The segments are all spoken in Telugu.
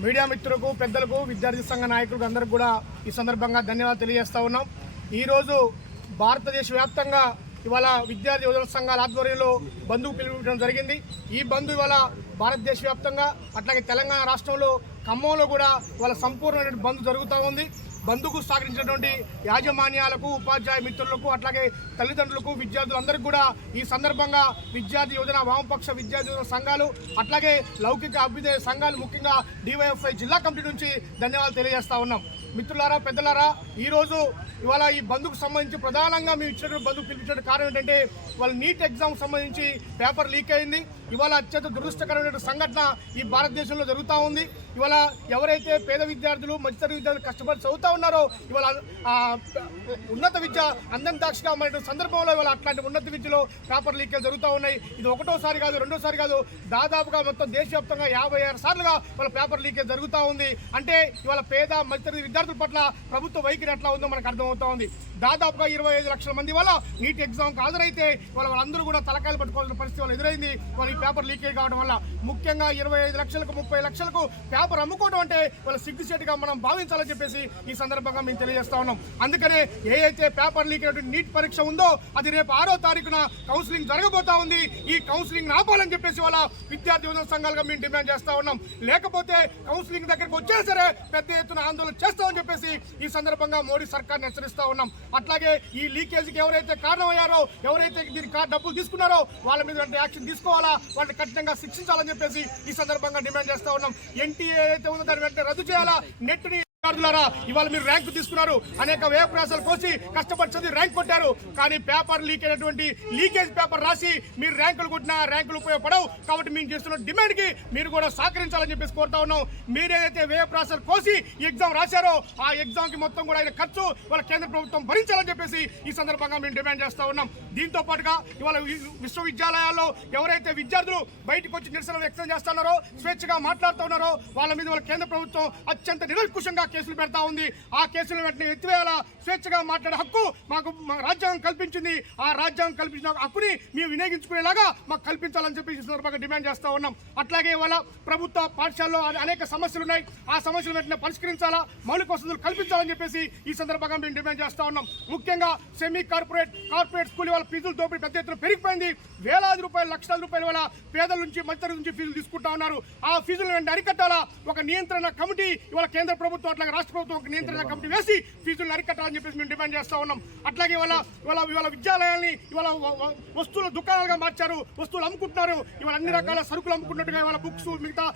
మీడియా మిత్రులకు పెద్దలకు విద్యార్థి సంఘ నాయకులకు అందరికి కూడా ఈ సందర్భంగా ధన్యవాదాలు తెలియజేస్తూ ఉన్నాం. ఈరోజు భారతదేశ వ్యాప్తంగా ఇవాళ విద్యార్థి యువజన సంఘాల ఆధ్వర్యంలో బంధువు పిలుపు జరిగింది. ఈ బంధు ఇవాళ భారతదేశ వ్యాప్తంగా అట్లాగే తెలంగాణ రాష్ట్రంలో ఖమ్మంలో కూడా వాళ్ళ సంపూర్ణమైన బంధు జరుగుతూ ఉంది. బంధుకు సహకరించినటువంటి యాజమాన్యాలకు ఉపాధ్యాయ మిత్రులకు అట్లాగే తల్లిదండ్రులకు విద్యార్థులందరికీ కూడా ఈ సందర్భంగా విద్యార్థి యోజన వామపక్ష విద్యార్థి యోజన సంఘాలు అట్లాగే లౌకిక అభ్యుదయ సంఘాలు ముఖ్యంగా డివైఎఫ్ఐ జిల్లా కమిటీ నుంచి ధన్యవాదాలు తెలియజేస్తా ఉన్నాం. మిత్రులారా పెద్దలారా ఈరోజు ఇవాళ ఈ బంధుకు సంబంధించి ప్రధానంగా మేము ఇచ్చినటువంటి బంధుకు పిలిపించిన కారణం ఏంటంటే వాళ్ళ నీట్ ఎగ్జామ్ సంబంధించి పేపర్ లీక్ అయింది. ఇవాళ అత్యంత దురదృష్టకరమైన సంఘటన ఈ భారతదేశంలో జరుగుతూ ఉంది. ఇవాళ ఎవరైతే పేద విద్యార్థులు మధ్యతరగతి విద్యార్థులు కష్టపడి చదువుతా ఉన్నారో ఇవాళ ఉన్నత విద్య అందం దాక్షగా మన సందర్భంలో ఇవాళ అట్లాంటి ఉన్నత విద్యలో పేపర్ లీకేజ్ జరుగుతూ ఉన్నాయి. ఇది ఒకటోసారి కాదు రెండోసారి కాదు దాదాపుగా మొత్తం దేశవ్యాప్తంగా యాభై ఆరు సార్లుగా వాళ్ళ పేపర్ లీకేజ్ జరుగుతూ ఉంది. అంటే ఇవాళ పేద మధ్యతరగతి విద్యార్థుల పట్ల ప్రభుత్వ వైఖరి ఎట్లా ఉందో మనకు అర్థమవుతా ఉంది. దాదాపుగా ఇరవై ఐదు లక్షల మంది వల్ల నీట్ ఎగ్జామ్కి హాజరైతే వాళ్ళ వాళ్ళందరూ కూడా తలకాయలు పట్టుకోవాల్సిన పరిస్థితి వాళ్ళు ఎదురైంది. వాళ్ళు పేపర్ లీకేజ్ కావడం వల్ల ముఖ్యంగా ఇరవై ఐదు లక్షలకు ముప్పై లక్షలకు పేపర్ అమ్ముకోవడం అంటే వాళ్ళ సిగ్గుసేటుగా మనం భావించాలని చెప్పేసి ఈ సందర్భంగా మేము తెలియజేస్తా ఉన్నాం. అందుకనే ఏదైతే పేపర్ లీక్ అయినటువంటి నీట్ పరీక్ష ఉందో అది రేపు ఆరో తారీఖున కౌన్సిలింగ్ జరగబోతా ఉంది. ఈ కౌన్సిలింగ్ ఆపాలని చెప్పేసి వాళ్ళ విద్యార్థి యువజన సంఘాలుగా మేము డిమాండ్ చేస్తా ఉన్నాం. లేకపోతే కౌన్సిలింగ్ దగ్గరికి వచ్చే సరే పెద్ద ఎత్తున ఆందోళన చేస్తామని చెప్పేసి ఈ సందర్భంగా మోడీ సర్కార్ని హెచ్చరిస్తా ఉన్నాం. అట్లాగే ఈ లీకేజీకి ఎవరైతే కారణమయ్యారో ఎవరైతే దీనికి డబ్బులు తీసుకున్నారో వాళ్ళ మీద యాక్షన్ తీసుకోవాలా? వాళ్ళని కఠినంగా శిక్షించాలని చెప్పేసి ఈ సందర్భంగా డిమాండ్ చేస్తా ఉన్నాం. ఎన్టీఏ ఏదైతే ఉందో దాన్ని వెంటనే రద్దు చేయాలా? నెట్ని విద్యార్థులారా ఇవాళ మీరు ర్యాంకు తీసుకున్నారు. అనేక వ్యయ ప్రాసాలు కోసి కష్టపడి చదివి ర్యాంక్ కొట్టారు. కానీ పేపర్ లీక్ అయినటువంటి లీకేజ్ పేపర్ రాసి మీరు ర్యాంకులు కొట్టినా ర్యాంకులు ఉపయోగపడవు. కాబట్టి మేము చేస్తున్న డిమాండ్కి మీరు కూడా సహకరించాలని చెప్పేసి కోరుతా ఉన్నాం. మీరేదైతే ఏదైతే వ్యయ కోసి ఎగ్జామ్ రాశారో ఆ ఎగ్జామ్కి మొత్తం కూడా ఆయన ఖర్చు వాళ్ళ కేంద్ర ప్రభుత్వం భరించాలని చెప్పేసి ఈ సందర్భంగా మేము డిమాండ్ చేస్తూ ఉన్నాం. దీంతో పాటుగా ఇవాళ విశ్వవిద్యాలయాల్లో ఎవరైతే విద్యార్థులు బయటకు వచ్చి నిరసన వ్యక్తం చేస్తున్నారో స్వేచ్ఛగా మాట్లాడుతూ ఉన్నారో వాళ్ళ మీద వాళ్ళ కేంద్ర ప్రభుత్వం అత్యంత నిరంకుశంగా కేసులు పెడతా ఉంది. ఆ కేసులు వెంటనే ఎత్తివేయాలా? స్వేచ్ఛగా మాట్లాడే హక్కు మాకు రాజ్యాంగం కల్పించింది. ఆ రాజ్యాంగం కల్పించిన హక్కుని మేము వినియోగించుకునేలాగా మాకు కల్పించాలని చెప్పి సందర్భంగా డిమాండ్ చేస్తా ఉన్నాం. అట్లాగే ఇవాళ ప్రభుత్వ పాఠశాలలో అనేక సమస్యలు ఉన్నాయి. ఆ సమస్యలు వెంటనే పరిష్కరించాలా? మౌలిక వసతులు కల్పించాలని చెప్పేసి ఈ సందర్భంగా మేము డిమాండ్ చేస్తా ఉన్నాం. ముఖ్యంగా సెమీ కార్పొరేట్ కార్పొరేట్ స్కూల్ వాళ్ళ ఫీజులు దోపిడీ పెద్ద ఎత్తున పెరిగిపోయింది. వేలాది రూపాయలు లక్షల రూపాయల వల్ల పేదల నుంచి మధ్యతరగతి నుంచి ఫీజులు తీసుకుంటా ఉన్నారు. ఆ ఫీజులు వెంటనే అరికట్టాలా? ఒక నియంత్రణ కమిటీ ఇవాళ కేంద్ర ప్రభుత్వం అట్లా తెలంగాణ రాష్ట్ర ప్రభుత్వం ఒక నియంత్రణ కమిటీ వేసి ఫీజులు అరికట్టాలని చెప్పేసి మేము డిమాండ్ చేస్తా ఉన్నాం. అట్లాగే ఇవాళ ఇవాళ ఇవాళ విద్యాలయాల్ని ఇవాళ వస్తువుల దుకాణాలుగా మార్చారు వస్తువులు అమ్ముకుంటున్నారు. ఇవాళ అన్ని రకాల సరుకులు అమ్ముకున్నట్టుగా ఇవాళ బుక్స్ మిగతా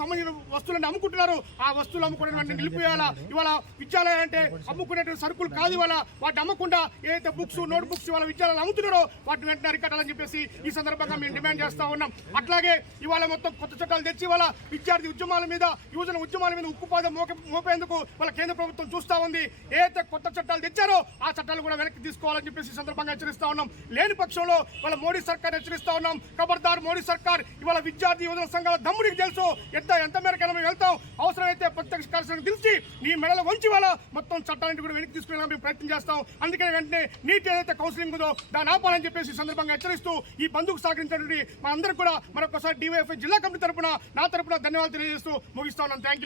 సంబంధించిన వస్తువులన్నీ అమ్ముకుంటున్నారు. ఆ వస్తువులు అమ్ముకునేటువంటి వెంటనే నిలిపివేయాలా? ఇవాళ విద్యాలయాలు అంటే అమ్ముకునేటువంటి సరుకులు కాదు ఇవాళ. వాటిని అమ్మకుండా ఏదైతే బుక్స్ నోట్ బుక్స్ ఇవాళ విద్యాలయాలు అమ్ముతున్నారో వాటిని వెంటనే అరికట్టాలని చెప్పేసి ఈ సందర్భంగా మేము డిమాండ్ చేస్తా ఉన్నాం. అట్లాగే ఇవాళ మొత్తం కొత్త చట్టాలు తెచ్చి ఇవాళ విద్యార్థి ఉద్యమాల మీద యువజన ఉద్యమాల మీద ఉక్కుపాదం మోపే మోపేందుకు వాళ్ళ కేంద్ర ప్రభుత్వం చూస్తా ఉంది. ఏదైతే కొత్త చట్టాలు తెచ్చారో ఆ చట్టాలు కూడా వెనక్కి తీసుకోవాలని చెప్పేసి సందర్భంగా హెచ్చరిస్తా ఉన్నాం. లేని పక్షంలో వాళ్ళ మోడీ సర్కార్ హెచ్చరిస్తా ఉన్నాం. ఖబర్దార్ మోడీ సర్కార్ ఇవాళ విద్యార్థి యువజన సంఘాల దమ్ముడికి తెలుసు. ఎంత ఎంత మేరకు మేము వెళ్తాం? అవసరమైతే ప్రత్యక్ష కార్యక్రమం తెలిసి నీ మెడలో వంచి వాళ్ళ మొత్తం చట్టాన్ని కూడా వెనక్కి తీసుకునేలా మేము ప్రయత్నం చేస్తాం. అందుకని వెంటనే నీట్ ఏదైతే కౌన్సిలింగ్ ఉందో దాన్ని ఆపాలని చెప్పేసి సందర్భంగా హెచ్చరిస్తూ ఈ బంధుకు సహకరించినటువంటి మనందరూ కూడా మరొకసారి డివైఎఫ్ఐ జిల్లా కమిటీ తరపున నా తరపున ధన్యవాదాలు తెలియజేస్తూ ముగిస్తా ఉన్నాం. Thank you